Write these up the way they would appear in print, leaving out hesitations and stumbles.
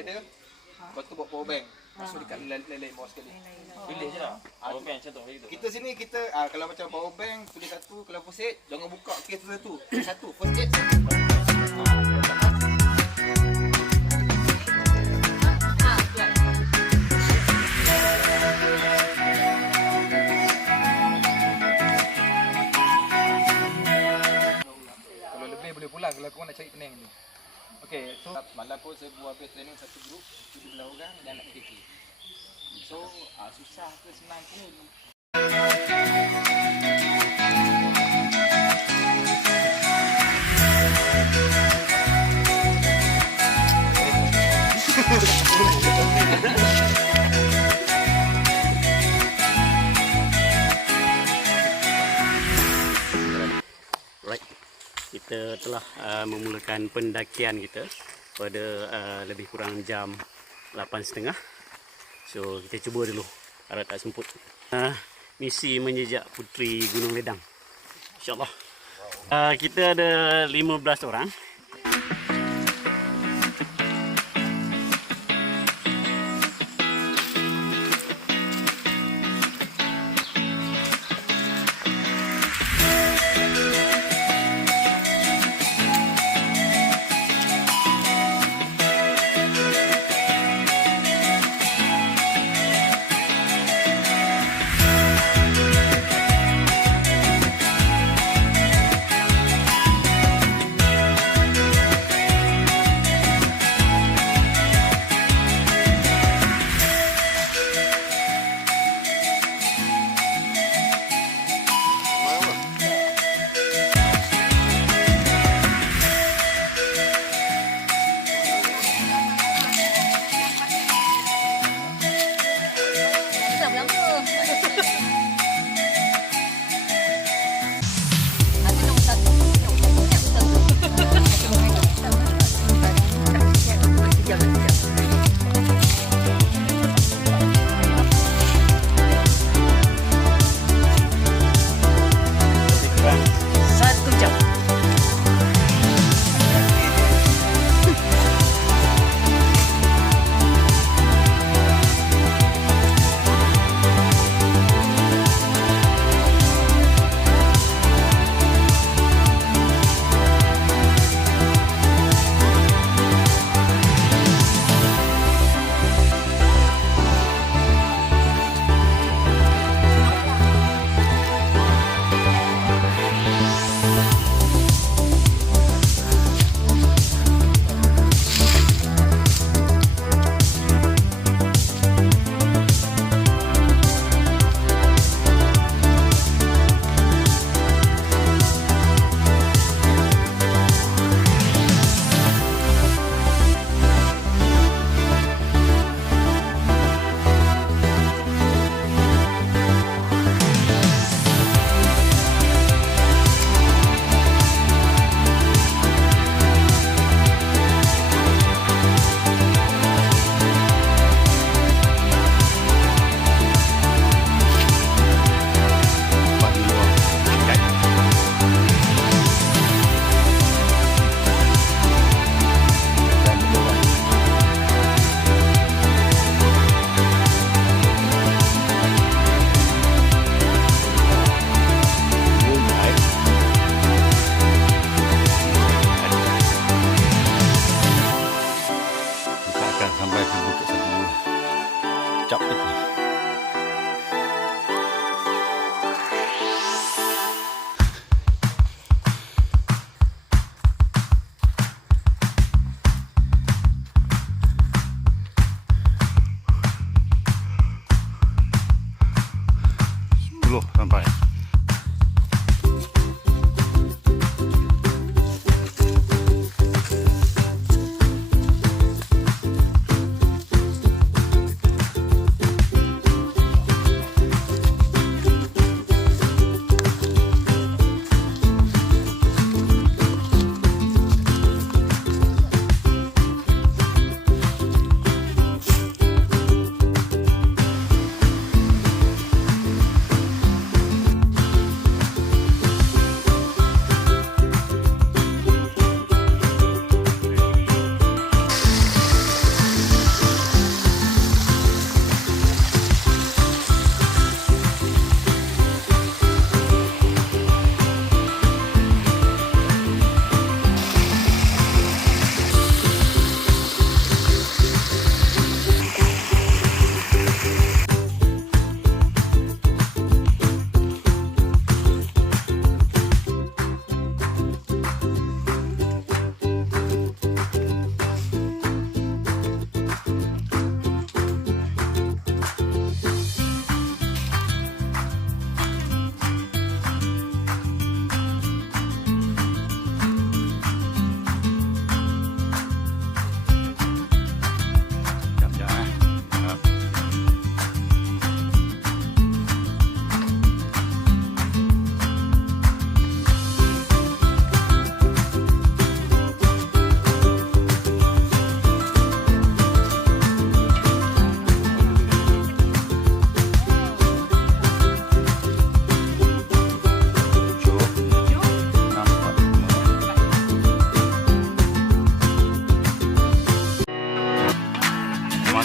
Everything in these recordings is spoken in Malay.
ladder. Lepas tu buat power bank. Masuk dekat lain bawah sekali. Pilih je lah. Power bank macam tu. Kita sini kita kalau macam power bank tulis satu, kalau first aid jangan buka kes satu. Satu first aid satu. Kalau lebih boleh pulang kalau korang nak cari pening ni. Okey, so malam pun saya buat training satu grup 17 orang dan nak PKK. So, susah ke senang pun. Right. Kita telah memulakan pendakian kita pada lebih kurang jam 8.30. So kita cuba dulu, harap tak semput. Misi menjejak puteri Gunung Ledang, InsyaAllah. Kita ada 15 orang.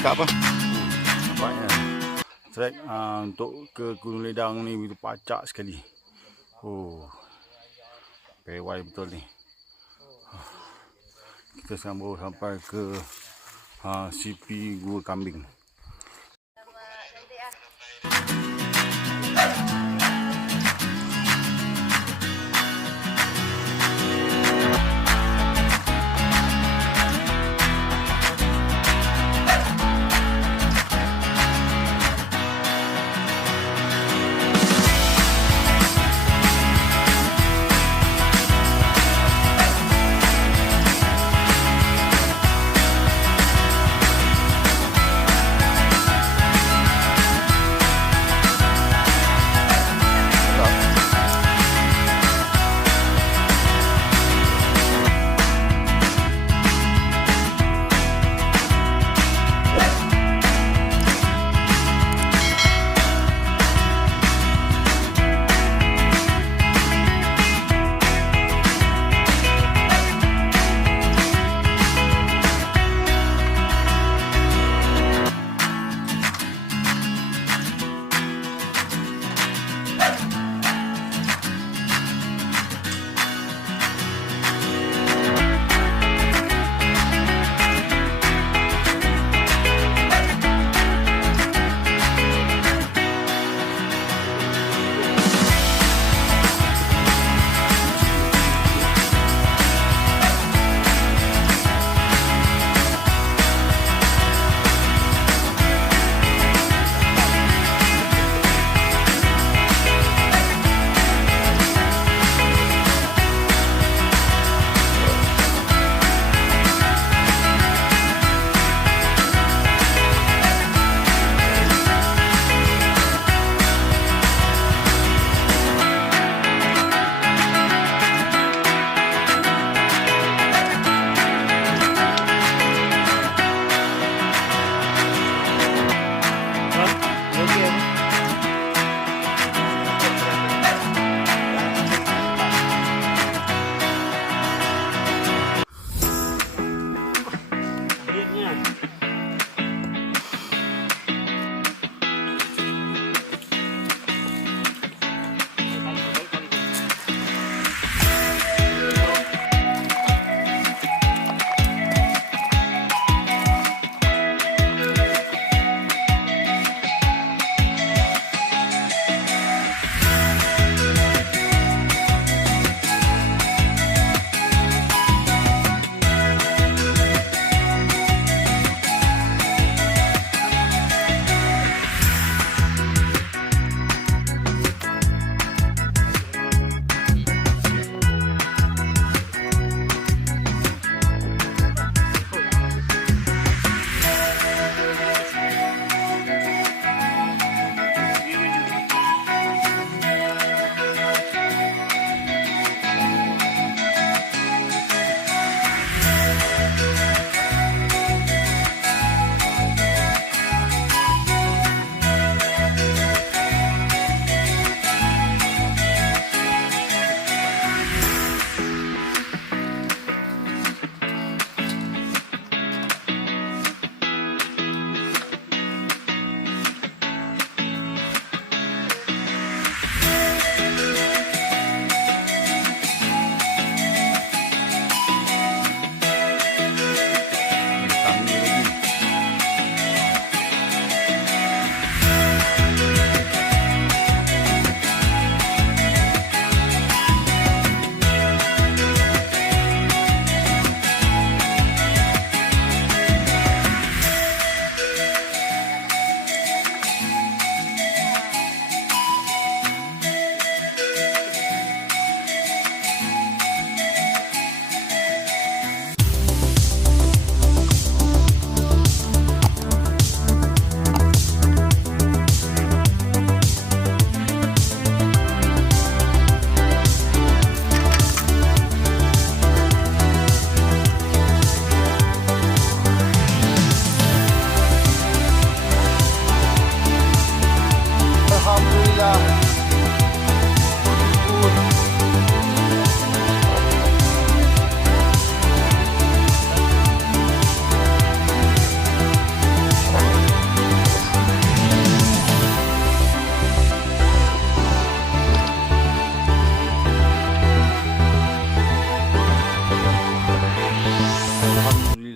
cakap apa? Nampaknya trek untuk ke Gunung Ledang ni begitu pacak sekali. Oh, pewai betul ni. Kita sekarang baru sampai ke CP Gua Kambing.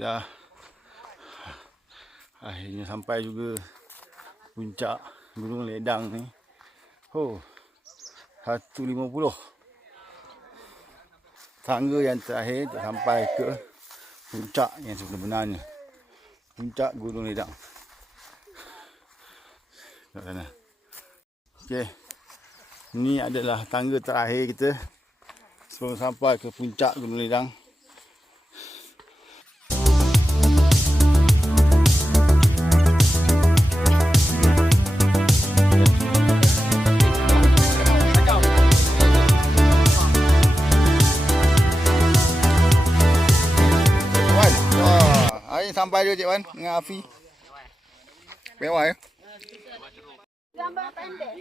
alhamdulillah. Akhirnya sampai juga puncak Gunung Ledang ni. 150 tangga yang terakhir untuk sampai ke puncak yang sebenarnya. Puncak Gunung Ledang. Kat sana. Okey. Ini adalah tangga terakhir kita sebelum sampai ke puncak Gunung Ledang. Hari sampai dia Cik Wan dengan Afi. Mewah ya. Gambar pendek.